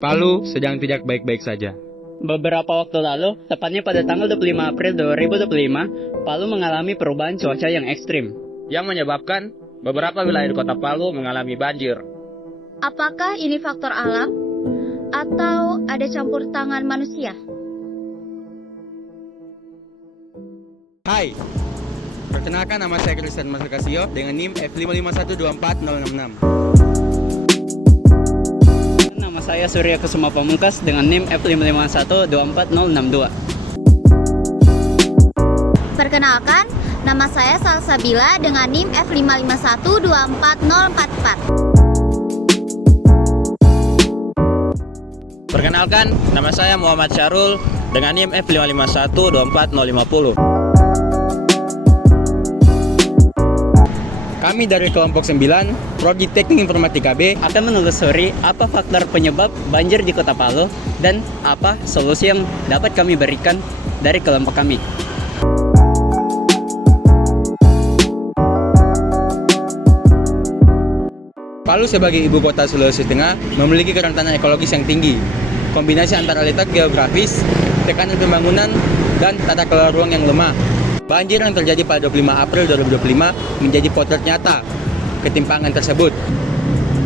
Palu sedang tidak baik-baik saja. Beberapa waktu lalu, tepatnya pada tanggal 25 April 2025, Palu mengalami perubahan cuaca yang ekstrim, Yang menyebabkan beberapa wilayah di kota Palu mengalami banjir. Apakah ini faktor alam atau ada campur tangan manusia? Hai, perkenalkan nama saya Christian Masakasio dengan NIM F55124066. Nama saya Surya Kusuma Pamungkas dengan NIM F55124062. Perkenalkan, nama saya Salsabila dengan NIM F55124044. Perkenalkan, nama saya Muhammad Syarul dengan NIM F55124050. Kami dari kelompok 9, Prodi Teknik Informatika B, Akan menelusuri apa faktor penyebab banjir di kota Palu dan apa solusi yang dapat kami berikan dari kelompok kami. Palu sebagai ibu kota Sulawesi Tengah memiliki kerentanan ekologis yang tinggi. Kombinasi antara letak geografis, tekanan pembangunan, dan tata kelola ruang yang lemah. Banjir yang terjadi pada 25 April 2025 menjadi potret nyata ketimpangan tersebut.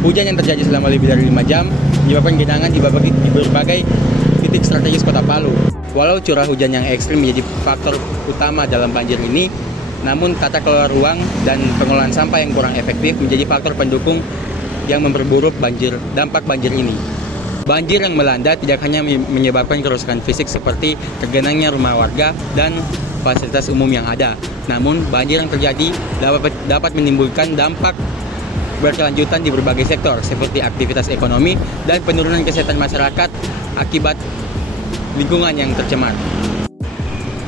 Hujan yang terjadi selama lebih dari 5 jam menyebabkan genangan di berbagai titik strategis kota Palu. Walau curah hujan yang ekstrim menjadi faktor utama dalam banjir ini, namun tata kelola ruang dan pengelolaan sampah yang kurang efektif menjadi faktor pendukung yang memperburuk dampak banjir ini. Banjir yang melanda tidak hanya menyebabkan kerusakan fisik seperti tergenangnya rumah warga dan fasilitas umum yang ada, namun banjir yang terjadi dapat menimbulkan dampak berkelanjutan di berbagai sektor seperti aktivitas ekonomi dan penurunan kesehatan masyarakat akibat lingkungan yang tercemar.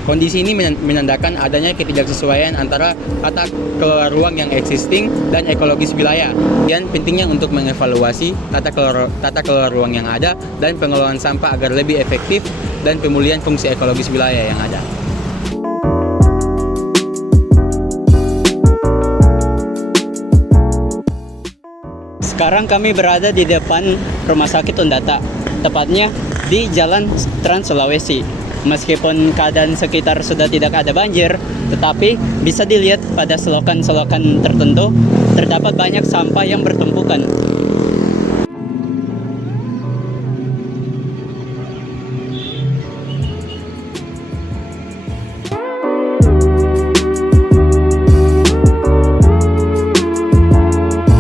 Kondisi ini menandakan adanya ketidaksesuaian antara tata kelola ruang yang existing dan ekologis wilayah. Dan pentingnya untuk mengevaluasi tata kelola ruang yang ada dan pengelolaan sampah agar lebih efektif dan pemulihan fungsi ekologis wilayah yang ada. Sekarang kami berada di depan Rumah Sakit Undata, tepatnya di Jalan Trans Sulawesi. Meskipun keadaan sekitar sudah tidak ada banjir, tetapi bisa dilihat pada selokan-selokan tertentu terdapat banyak sampah yang bertumpukan.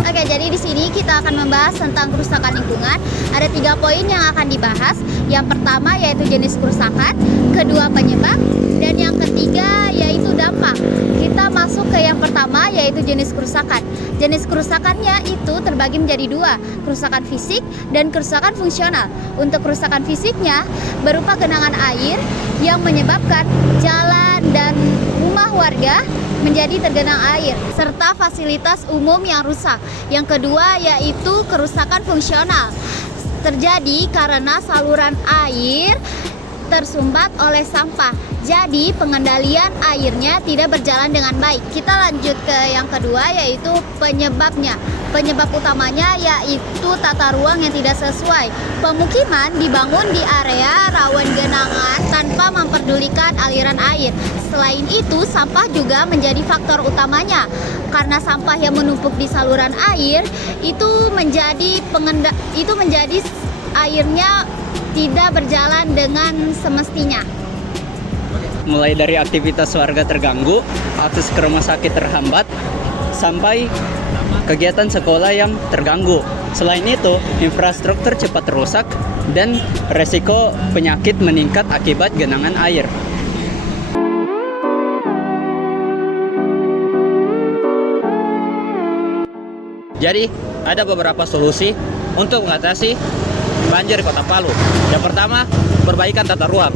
Oke, jadi di sini kita akan membahas tentang kerusakan lingkungan. Ada 3 poin yang akan dibahas. Yang pertama yaitu jenis kerusakan, kedua penyebab, dan yang ketiga yaitu dampak. Kita masuk ke yang pertama yaitu jenis kerusakan. Jenis kerusakannya itu terbagi menjadi 2, kerusakan fisik dan kerusakan fungsional. Untuk kerusakan fisiknya berupa genangan air yang menyebabkan jalan dan rumah warga menjadi tergenang air, serta fasilitas umum yang rusak. Yang kedua yaitu kerusakan fungsional, terjadi karena saluran air tersumbat oleh sampah. Jadi pengendalian airnya tidak berjalan dengan baik. Kita lanjut ke yang kedua yaitu penyebabnya. Penyebab utamanya yaitu tata ruang yang tidak sesuai. Pemukiman dibangun di area rawan genangan tanpa memperdulikan aliran air. Selain itu, sampah juga menjadi faktor utamanya. Karena sampah yang menumpuk di saluran air itu menjadi airnya tidak berjalan dengan semestinya. Mulai dari aktivitas warga terganggu, akses ke rumah sakit terhambat, sampai kegiatan sekolah yang terganggu. Selain itu, infrastruktur cepat rusak dan resiko penyakit meningkat akibat genangan air. Jadi, ada beberapa solusi untuk mengatasi banjir di kota Palu. Yang pertama, perbaikan tata ruang.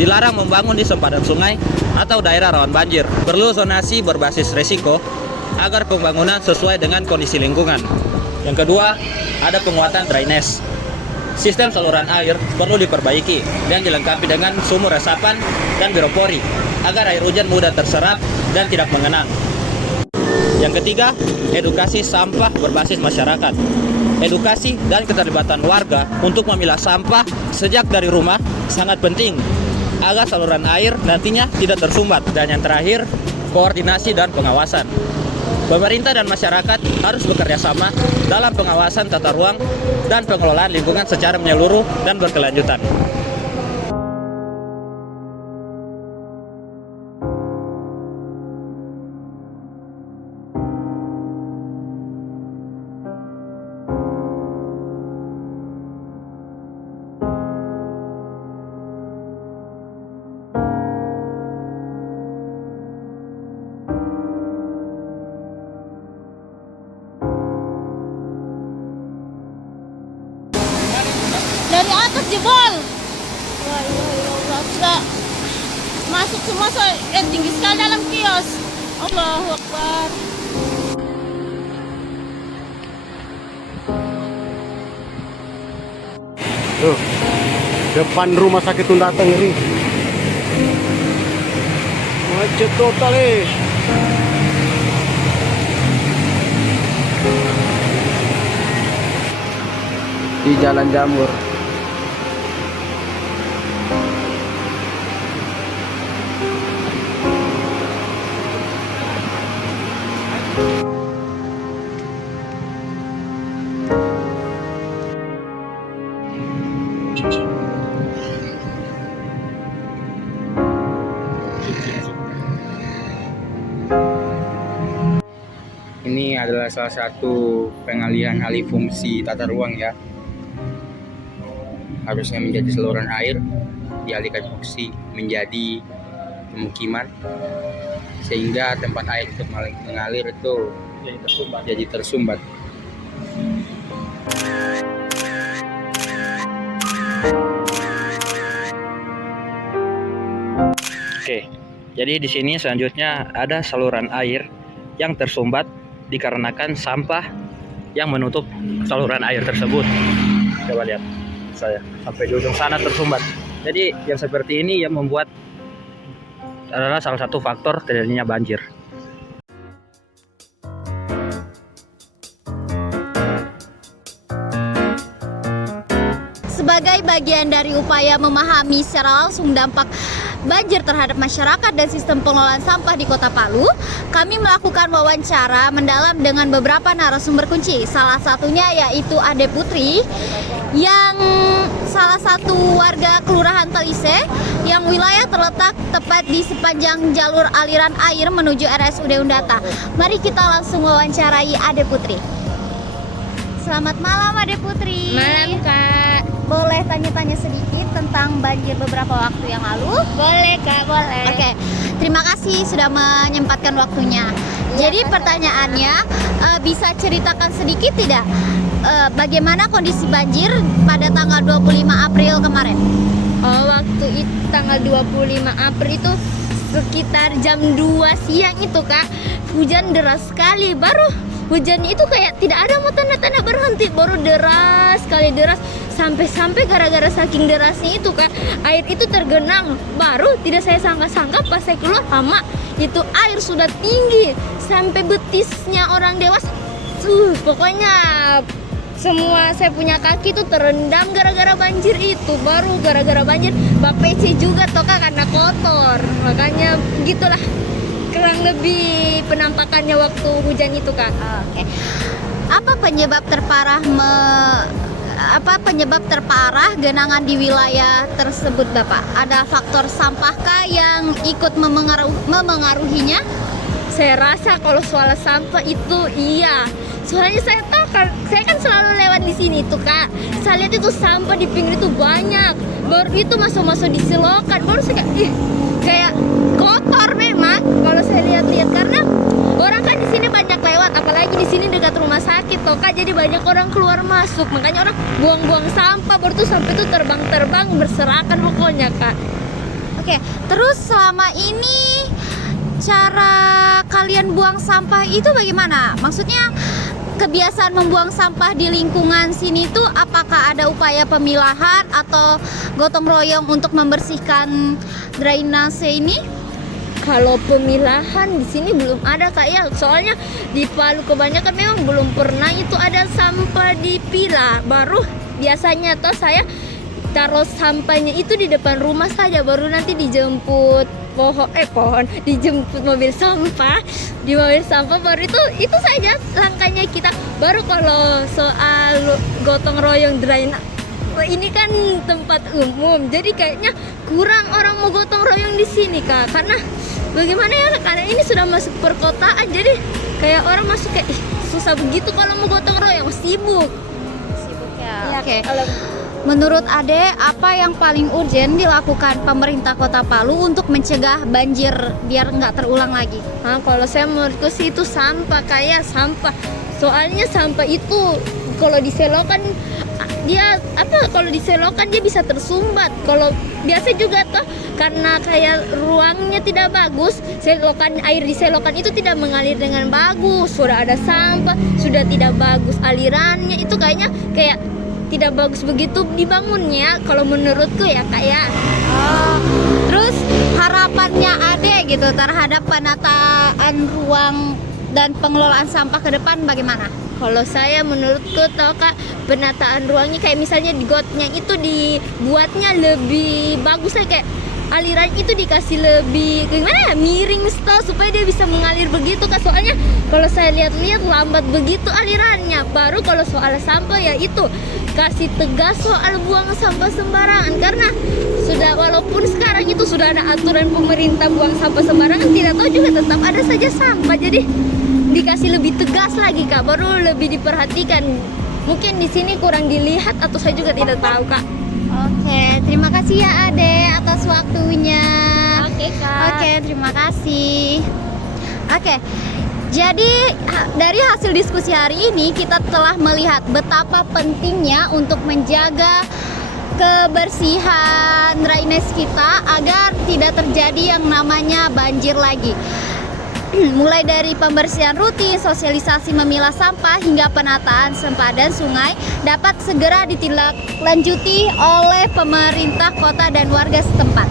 Dilarang membangun di sempadan sungai atau daerah rawan banjir. Perlu zonasi berbasis resiko agar pembangunan sesuai dengan kondisi lingkungan. Yang kedua, ada penguatan drainase. Sistem saluran air perlu diperbaiki dan dilengkapi dengan sumur resapan dan biropori agar air hujan mudah terserap dan tidak mengenang. Yang ketiga, edukasi sampah berbasis masyarakat. edukasi dan keterlibatan warga untuk memilah sampah sejak dari rumah sangat penting agar saluran air nantinya tidak tersumbat. Dan yang terakhir, koordinasi dan pengawasan. Pemerintah dan masyarakat harus bekerja sama dalam pengawasan tata ruang dan pengelolaan lingkungan secara menyeluruh dan berkelanjutan. Dari atas jebol. Wah, ya Allah, sudah masuk semua tinggi sekali dalam kios. Allahu Akbar. Tuh, depan rumah sakit Undata ngeri. Macet total Di Jalan Jamur. Ini adalah salah satu pengalihan alih fungsi tata ruang ya. Harusnya menjadi saluran air, dialihkan fungsi menjadi pemukiman, sehingga tempat air untuk mengalir itu jadi tersumbat. Oke, jadi di sini selanjutnya ada saluran air yang tersumbat dikarenakan sampah yang menutup saluran air tersebut. Coba lihat saya sampai di ujung sana tersumbat. Jadi yang seperti ini yang membuat adalah salah satu faktor terjadinya banjir. Sebagai bagian dari upaya memahami secara langsung dampak banjir terhadap masyarakat dan sistem pengelolaan sampah di Kota Palu, kami melakukan wawancara mendalam dengan beberapa narasumber kunci. Salah satunya yaitu Ade Putri, yang salah satu warga Kelurahan Talise yang wilayah terletak tepat di sepanjang jalur aliran air menuju RSUD Undata. Mari kita langsung wawancarai Ade Putri. Selamat malam Ade Putri. Malam, Kak. Boleh tanya-tanya sedikit tentang banjir beberapa waktu yang lalu? Boleh, Kak, boleh. Oke, terima kasih sudah menyempatkan waktunya. Jadi pertanyaannya, bisa ceritakan sedikit tidak bagaimana kondisi banjir pada tanggal 25 April kemarin? Oh, waktu itu tanggal 25 April itu sekitar jam 2 siang itu, Kak. Hujan deras sekali, baru hujan itu kayak tidak ada mau tanda-tanda berhenti, baru deras sekali, deras sampai gara-gara saking derasnya itu, Kak, air itu tergenang. Baru tidak saya sangka-sangka pas saya keluar, lama itu air sudah tinggi sampai betisnya orang dewasa. Pokoknya semua saya punya kaki itu terendam gara-gara banjir itu. Baru gara-gara banjir bak PC juga toh, Kak, karena kotor. Makanya gitulah kurang lebih penampakannya waktu hujan itu, Kak. Oke. Apa penyebab terparah genangan di wilayah tersebut, Bapak? Ada faktor sampahkah yang ikut memengaruhinya? Saya rasa kalau soal sampah itu iya. Soalnya saya tahu kan, saya kan selalu lewat di sini tuh, Kak. Saya lihat itu sampah di pinggir itu banyak. Baru itu masuk-masuk di selokan. Baru saya kayak kotor memang kalau saya lihat-lihat, karena orang kan di sini banyak lewat, apalagi di sini dekat rumah sakit toh, Kak. Jadi banyak orang keluar masuk, makanya orang buang-buang sampah. Baru tuh sampai tuh terbang-terbang berserakan pokoknya, Kak. Oke, terus selama ini cara kalian buang sampah itu bagaimana? Maksudnya kebiasaan membuang sampah di lingkungan sini tuh apakah ada upaya pemilahan atau gotong royong untuk membersihkan drainase ini? kalau pemilahan di sini belum ada Kak ya. Soalnya di Palu kebanyakan memang belum pernah itu ada sampah dipilah. Baru biasanya tuh saya taruh sampahnya itu di depan rumah saja, baru nanti dijemput dijemput mobil sampah. Di mobil sampah baru itu saja langkahnya kita. Baru kalau soal gotong royong drainase, ini kan tempat umum, jadi kayaknya kurang orang mau gotong royong di sini Kak. Karena bagaimana ya, karena ini sudah masuk perkotaan, jadi kayak orang masuk kayak susah begitu kalau mau gotong royong, sibuk Ya, oke. kalau Menurut Ade, apa yang paling urgent dilakukan pemerintah Kota Palu untuk mencegah banjir biar nggak terulang lagi? Kalau saya menurutku sih itu sampah, kayak sampah. Soalnya sampah itu kalau diselokan kalau diselokan dia bisa tersumbat. Kalau biasa juga tuh karena kayak ruangnya tidak bagus, air di selokan itu tidak mengalir dengan bagus. Sudah ada sampah, sudah tidak bagus alirannya, itu kayaknya kayak tidak bagus begitu dibangunnya kalau menurutku ya Kak ya. Terus harapannya Ade gitu terhadap penataan ruang dan pengelolaan sampah ke depan bagaimana? Kalau saya menurutku tau Kak, penataan ruangnya kayak misalnya di gotnya itu dibuatnya lebih bagus lah, kayak aliran itu dikasih lebih gimana ya, miring supaya dia bisa mengalir begitu Kak. Soalnya kalau saya lihat-lihat lambat begitu alirannya. Baru kalau soal sampah ya itu kasih tegas soal buang sampah sembarangan, karena sudah walaupun sekarang itu sudah ada aturan pemerintah buang sampah sembarangan, tidak tahu juga tetap ada saja sampah. Jadi dikasih lebih tegas lagi Kak, baru lebih diperhatikan. Mungkin di sini kurang dilihat atau saya juga tidak tahu Kak. Oke, terima kasih ya Ade atas waktunya. Oke Kak. Oke, terima kasih. Oke, jadi dari hasil diskusi hari ini kita telah melihat betapa pentingnya untuk menjaga kebersihan drainase kita agar tidak terjadi yang namanya banjir lagi. Mulai dari pembersihan rutin, sosialisasi memilah sampah, hingga penataan sempadan sungai dapat segera ditindaklanjuti oleh pemerintah kota dan warga setempat.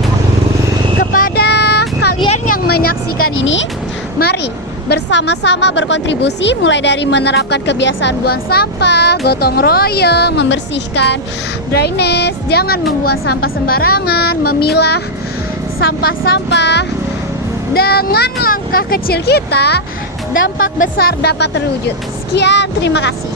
Kepada kalian yang menyaksikan ini, mari bersama-sama berkontribusi mulai dari menerapkan kebiasaan buang sampah, gotong royong, membersihkan drainase, jangan membuang sampah sembarangan, memilah sampah-sampah. Dengan langkah kecil kita, dampak besar dapat terwujud. Sekian, terima kasih.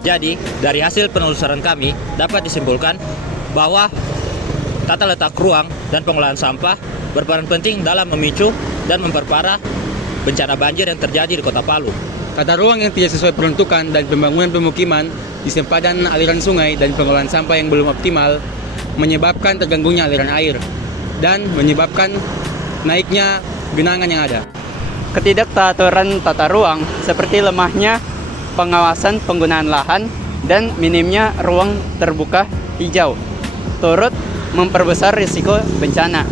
Jadi, dari hasil penelusuran kami dapat disimpulkan bahwa tata letak ruang dan pengelolaan sampah berperan penting dalam memicu dan memperparah bencana banjir yang terjadi di Kota Palu. Tata ruang yang tidak sesuai peruntukan dan pembangunan pemukiman di sempadan aliran sungai dan pengelolaan sampah yang belum optimal menyebabkan terganggunya aliran air dan menyebabkan naiknya genangan yang ada. Ketidakteraturan tata ruang seperti lemahnya pengawasan penggunaan lahan dan minimnya ruang terbuka hijau turut memperbesar risiko bencana.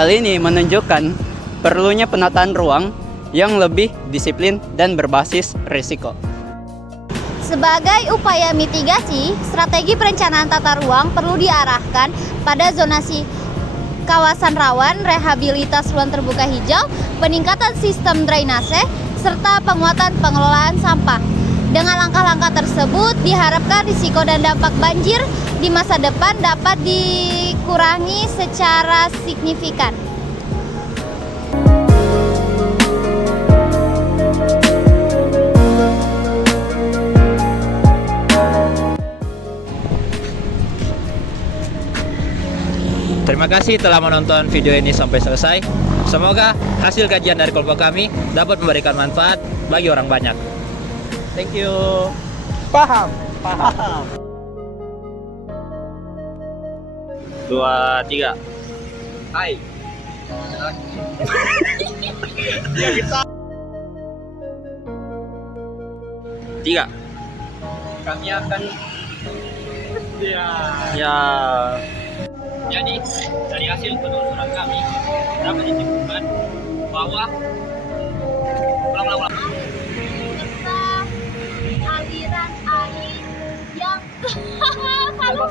Hal ini menunjukkan perlunya penataan ruang yang lebih disiplin dan berbasis risiko. Sebagai upaya mitigasi, strategi perencanaan tata ruang perlu diarahkan pada zonasi kawasan rawan, rehabilitas ruang terbuka hijau, peningkatan sistem drainase, serta penguatan pengelolaan sampah. Dengan langkah-langkah tersebut, diharapkan risiko dan dampak banjir di masa depan dapat dikurangi secara signifikan. Terima kasih telah menonton video ini sampai selesai. Semoga hasil kajian dari kelompok kami dapat memberikan manfaat bagi orang banyak. Thank you. Paham. 2, 3. Hai. Tiga. Kami akan Ya. Jadi dari hasil penelusuran kami dapat disimpulkan bahwa Serta aliran air Palu.